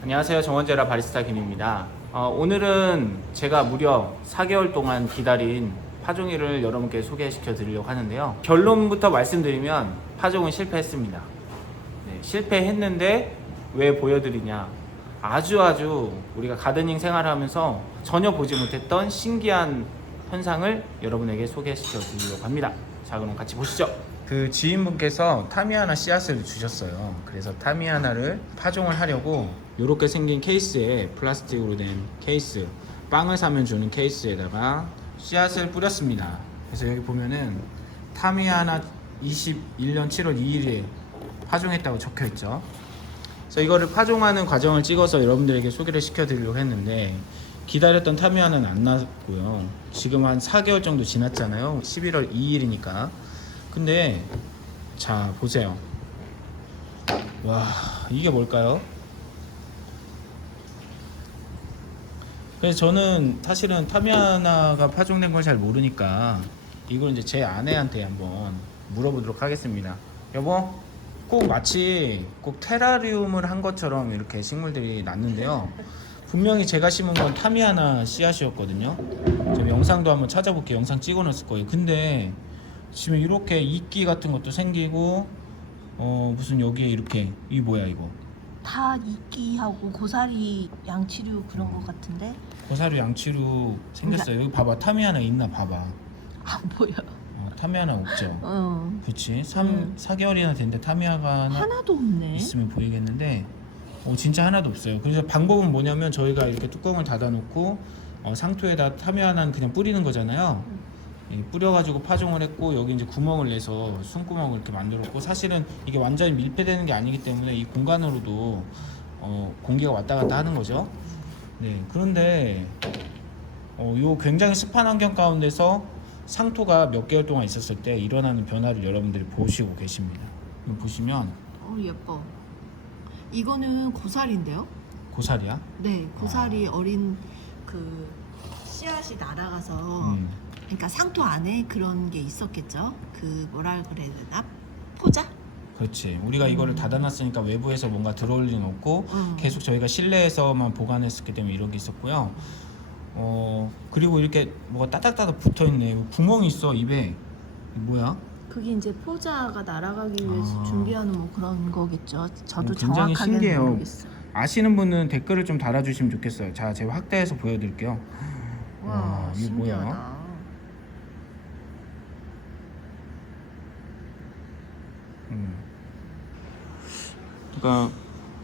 안녕하세요. 정원제라 바리스타 김입니다. 어, 오늘은 제가 무려 4개월 동안 기다린 파종일을 여러분께 소개시켜 드리려고 하는데요. 결론부터 말씀드리면 파종은 실패했습니다. 네, 실패했는데 왜 보여드리냐? 아주 아주 우리가 가드닝 생활을 하면서 전혀 보지 못했던 신기한 현상을 여러분에게 소개시켜 드리려고 합니다. 자, 그럼 같이 보시죠. 그 지인분께서 타미하나 씨앗을 주셨어요. 그래서 타미하나를 파종을 하려고 이렇게 생긴 케이스에 플라스틱으로 된 케이스, 빵을 사면 주는 케이스에다가 씨앗을 뿌렸습니다. 그래서 여기 보면은 타미하나 21년 7월 2일에 파종했다고 적혀 있죠. 그래서 이거를 파종하는 과정을 찍어서 여러분들에게 소개를 시켜드리려고 했는데 기다렸던 타미야는 안 났고요. 지금 한 4개월 정도 지났잖아요. 11월 2일이니까. 근데 자 보세요. 와 이게 뭘까요? 그래서 저는 사실은 타미야나가 파종된 걸 잘 모르니까 이걸 이제 제 아내한테 한번 물어보도록 하겠습니다. 여보, 꼭 마치 꼭 테라리움을 한 것처럼 이렇게 식물들이 났는데요. 분명히 제가 심은 건 타미야나 씨앗이었거든요. 지금 영상도 한번 찾아볼게요. 영상 찍어놨을 거예요. 근데 지금 이렇게 이끼 같은 것도 생기고 어 무슨 여기에 이렇게 이 뭐야 이거 다 이끼하고 고사리 양치류 그런 거 같은데 고사류 양치로 생겼어요. 여기 봐봐 타미야나 있나 봐봐. 안 보여. 어, 타미야나 없죠. 어. 그치 3, 음. 4개월이나 됐는데 타미야가 하나 하나도 없네. 있으면 보이겠는데 어, 진짜 하나도 없어요. 그래서 방법은 뭐냐면 저희가 이렇게 뚜껑을 닫아놓고 어, 상토에다 타미야나는 그냥 뿌리는 거잖아요. 이 뿌려가지고 파종을 했고 여기 이제 구멍을 내서 숨구멍을 이렇게 만들었고 사실은 이게 완전히 밀폐되는 게 아니기 때문에 이 공간으로도 어, 공기가 왔다 갔다 하는 거죠. 네 그런데 어, 요 굉장히 습한 환경 가운데서 상토가 몇 개월 동안 있었을 때 일어나는 변화를 여러분들이 보시고 계십니다. 보시면 어 예뻐. 이거는 고사리인데요? 고사리야. 네, 고사리 어린 그 씨앗이 날아가서 음. 그러니까 상토 안에 그런 게 있었겠죠. 그 뭐라 그래야 되나? 포자? 그렇지. 우리가 이거를 음. 닫아놨으니까 외부에서 뭔가 들어올 리는 없고 음. 계속 저희가 실내에서만 보관했었기 때문에 이런 게 있었고요. 어 그리고 이렇게 뭐가 따닥따닥 붙어 있네. 구멍이 있어 입에. 뭐야? 그게 이제 포자가 날아가기 위해서 아. 준비하는 뭐 그런 거겠죠. 저도 어, 굉장히 신기해요. 모르겠어요. 아시는 분은 댓글을 좀 달아주시면 좋겠어요. 자, 제가 확대해서 보여드릴게요. 와, 와, 이게 뭐야? 신기하다. 음. 그러니까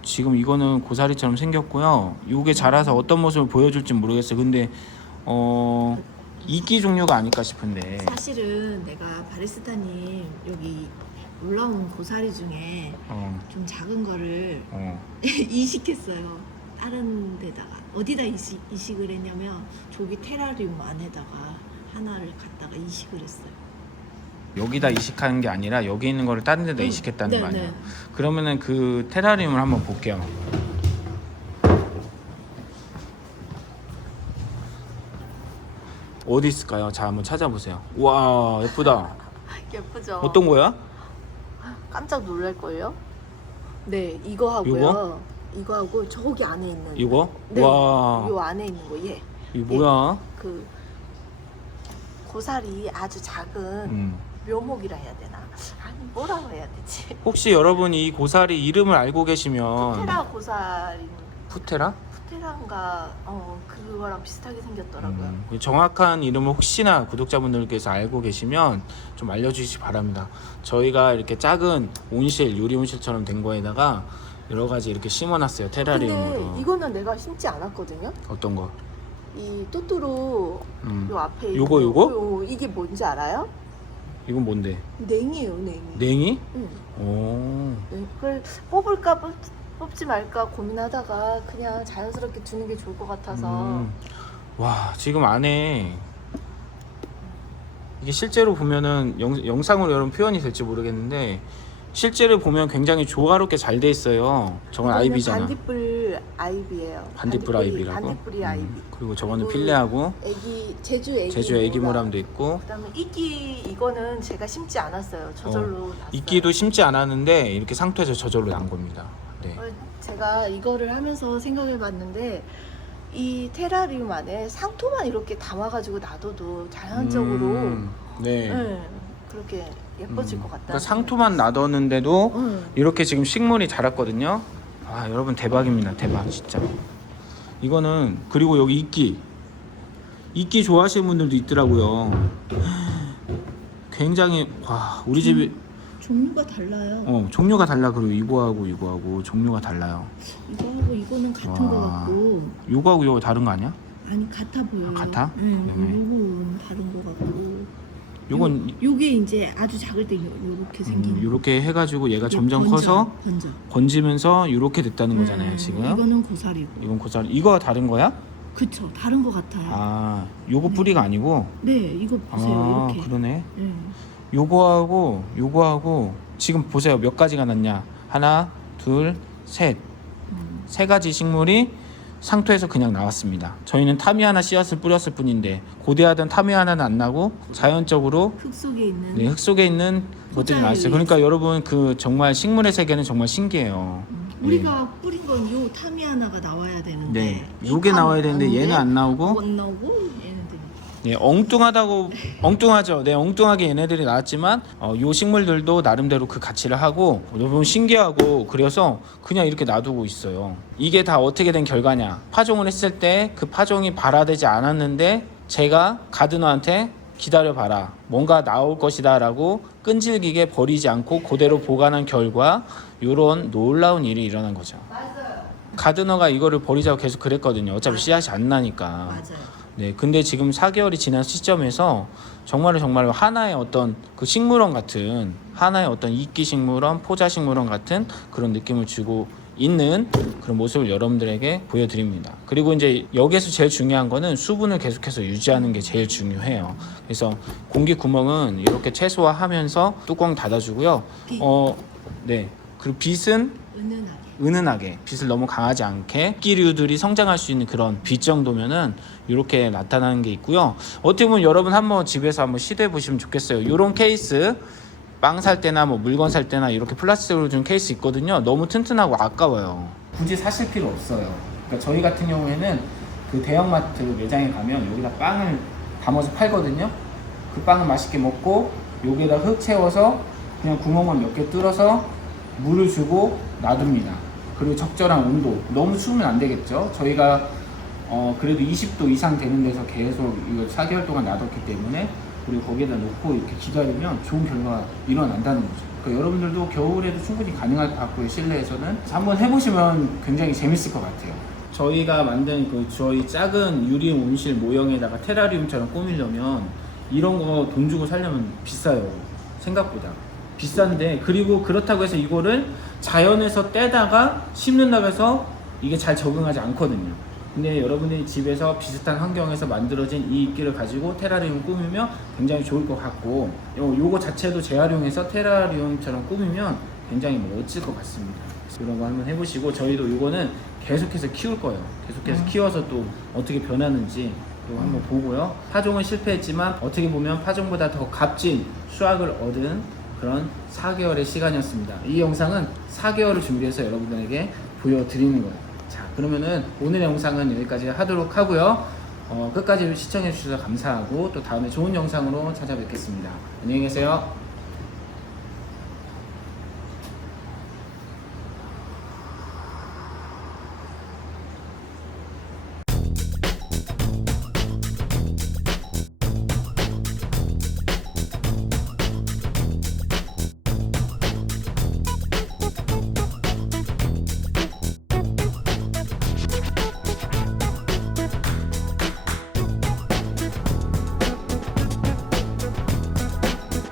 지금 이거는 고사리처럼 생겼고요. 이게 자라서 어떤 모습을 보여줄지 모르겠어요. 근데 어 이끼 종류가 아닐까 싶은데. 사실은 내가 바리스타님 여기 올라온 고사리 중에 어, 좀 작은 거를 어. 이식했어요. 다른 데다가 어디다 이식, 이식을 했냐면 저기 테라리움 안에다가 하나를 갖다가 이식을 했어요. 여기다 이식하는 게 아니라 여기 있는 거를 다른 데다 응. 이식했다는 네, 거 아니에요? 네. 그러면은 그 테라리움을 한번 볼게요. 어디 있을까요? 자, 한번 찾아보세요. 와, 예쁘다. 예쁘죠? 어떤 거야? 깜짝 놀랄걸요? 네, 이거 하고요. 요거? 이거 하고 저기 안에 있는 이거? 네, 와, 요 안에 있는 거 예. 이거 뭐야? 그 고사리 아주 작은 음. 묘목이라 해야 되나? 아니 뭐라고 해야 되지? 혹시 여러분이 이 고사리 이름을 알고 계시면 푸테라 고사리 푸테라? 푸테라인가 어 그거랑 비슷하게 생겼더라고요. 음, 그 정확한 이름을 혹시나 구독자분들께서 알고 계시면 좀 알려주시기 바랍니다. 저희가 이렇게 작은 온실, 유리 온실처럼 된 거에다가 여러 가지 이렇게 심어놨어요. 테라리움으로. 근데 이거는 내가 심지 않았거든요. 어떤 거? 이 또뚜루 음. 요 앞에 요거, 요거? 요, 이게 뭔지 알아요? 이건 뭔데? 냉이에요, 냉이. 냉이? 응. 오. 네, 그걸 뽑을까 뽑, 뽑지 말까 고민하다가 그냥 자연스럽게 두는 게 좋을 것 같아서 음. 와 지금 안에 이게 실제로 보면은 영, 영상으로 여러분 표현이 될지 모르겠는데 실제로 보면 굉장히 조화롭게 잘 돼 있어요. 저건 이거는 아이비잖아. 반딧불 아이비예요. 반딧불 아이비라고. 반딧불이 음. 아이비. 그리고 저거는 그리고 필레하고 애기 제주 애기 제주 애기 모람도 모람. 있고 그다음에 이끼 이거는 제가 심지 않았어요. 저절로 났어요. 이끼도 심지 않았는데 이렇게 상토에서 저절로 난 겁니다. 네. 어, 제가 이거를 하면서 생각해 봤는데 이 테라리움 안에 상토만 이렇게 담아가지고 놔둬도 자연적으로 음, 네. 네, 그렇게 예뻐질 음, 것 같다. 그러니까 상토만 놔뒀는데도 응. 이렇게 지금 식물이 자랐거든요. 아 여러분 대박입니다. 대박 진짜. 이거는 그리고 여기 이끼 이끼 좋아하시는 분들도 있더라고요. 굉장히 와 우리 집이 종류가 달라요. 어 종류가 달라 그리고 이거하고 이거하고 종류가 달라요. 이거하고 이거는 같은 거 와. 같고 이거하고 이거 다른 거 아니야? 아니 같아 보여요. 아, 같아? 응. 네. 이거는 다른 거 같고. 요건 요, 요게 이제 아주 작을 때 요, 요렇게 생긴. 이렇게 해가지고 얘가 점점 커서 번져. 번지면서 이렇게 됐다는 거잖아요 음, 지금. 이거는 고사리고. 이건 고사리. 이거 다른 거야? 그쵸. 다른 거 같아요. 아 요거 뿌리가 아니고. 네, 이거 보세요. 아 이렇게. 그러네. 네. 요거하고 요거하고 지금 보세요 몇 가지가 났냐 하나 둘셋세 음. 가지 식물이 상토에서 그냥 나왔습니다 저희는 타미하나 씨앗을 뿌렸을 뿐인데 고대하던 타미하나는 안 나고 자연적으로 흙 속에 있는. 네, 흙 속에 있는 것들이 나왔어요 그러니까 여러분 그 정말 식물의 세계는 정말 신기해요 음, 우리가 뿌린 건 요 타미 하나가 나와야 되는데. 네이 요게 나와야 되는데 얘는 안 나오고 안 나오고 얘네 들. 네, 엉뚱하다고 엉뚱하죠. 네, 엉뚱하게 얘네들이 나왔지만 어, 요 식물들도 나름대로 그 가치를 하고 너무 신기하고 그래서 그냥 이렇게 놔두고 있어요. 이게 다 어떻게 된 결과냐? 파종을 했을 때 그 파종이 발화되지 않았는데 제가 가드너한테 기다려 봐라. 뭔가 나올 것이다 라고 끈질기게 버리지 않고 그대로 보관한 결과 이런 놀라운 일이 일어난 거죠. 가드너가 이거를 버리자고 계속 그랬거든요. 어차피 씨앗이 안 나니까. 맞아요. 네, 근데 지금 4개월이 지난 시점에서 정말 정말 하나의 어떤 그 식물원 같은 하나의 어떤 이끼 식물원, 포자 식물원 같은 그런 느낌을 주고 있는 그런 모습을 여러분들에게 보여드립니다. 그리고 이제 여기에서 제일 중요한 거는 수분을 계속해서 유지하는 게 제일 중요해요. 그래서 공기 구멍은 이렇게 최소화하면서 뚜껑 닫아주고요. 빛. 어, 네. 그리고 빛은 은은하게. 은은하게 빛을 너무 강하지 않게 끼류들이 성장할 수 있는 그런 빛 정도면은 이렇게 나타나는 게 있고요. 어떻게 보면 여러분 한번 집에서 한번 시도해 보시면 좋겠어요. 이런 케이스 빵 살 때나 뭐 물건 살 때나 이렇게 플라스틱으로 준 케이스 있거든요. 너무 튼튼하고 아까워요. 굳이 사실 필요 없어요. 그러니까 저희 같은 경우에는 그 대형마트 매장에 가면 여기다 빵을 담아서 팔거든요. 그 빵을 맛있게 먹고 여기에다 흙 채워서 그냥 구멍만 몇 개 뚫어서 물을 주고 놔둡니다. 그리고 적절한 온도. 너무 추우면 안 되겠죠. 저희가 어 그래도 20도 이상 되는 데서 계속 이걸 4개월 동안 놔뒀기 때문에 그리고 거기에다 놓고 이렇게 기다리면 좋은 결과가 일어난다는 거죠. 그러니까 여러분들도 겨울에도 충분히 가능할 것 같고요. 실내에서는 한번 해보시면 굉장히 재밌을 것 같아요. 저희가 만든 그 저희 작은 유리 온실 모형에다가 테라리움처럼 꾸미려면 이런 거 돈 주고 살려면 비싸요. 생각보다 비싼데 그리고 그렇다고 해서 이거를 자연에서 떼다가 심는다고 해서 이게 잘 적응하지 않거든요. 근데 여러분들이 집에서 비슷한 환경에서 만들어진 이 이끼를 가지고 테라리움 꾸미면 굉장히 좋을 것 같고 요, 요거 자체도 재활용해서 테라리움처럼 꾸미면 굉장히 멋질 것 같습니다. 이런 거 한번 해보시고 저희도 요거는 계속해서 키울 거예요. 계속해서 음. 키워서 또 어떻게 변하는지 또 한번 보고요. 파종은 실패했지만 어떻게 보면 파종보다 더 값진 수확을 얻은 그런 4개월의 시간이었습니다. 이 영상은 4개월을 준비해서 여러분들에게 보여드리는 거예요. 자, 그러면은 오늘의 영상은 여기까지 하도록 하고요. 어, 끝까지 시청해 주셔서 감사하고 또 다음에 좋은 영상으로 찾아뵙겠습니다. 안녕히 계세요.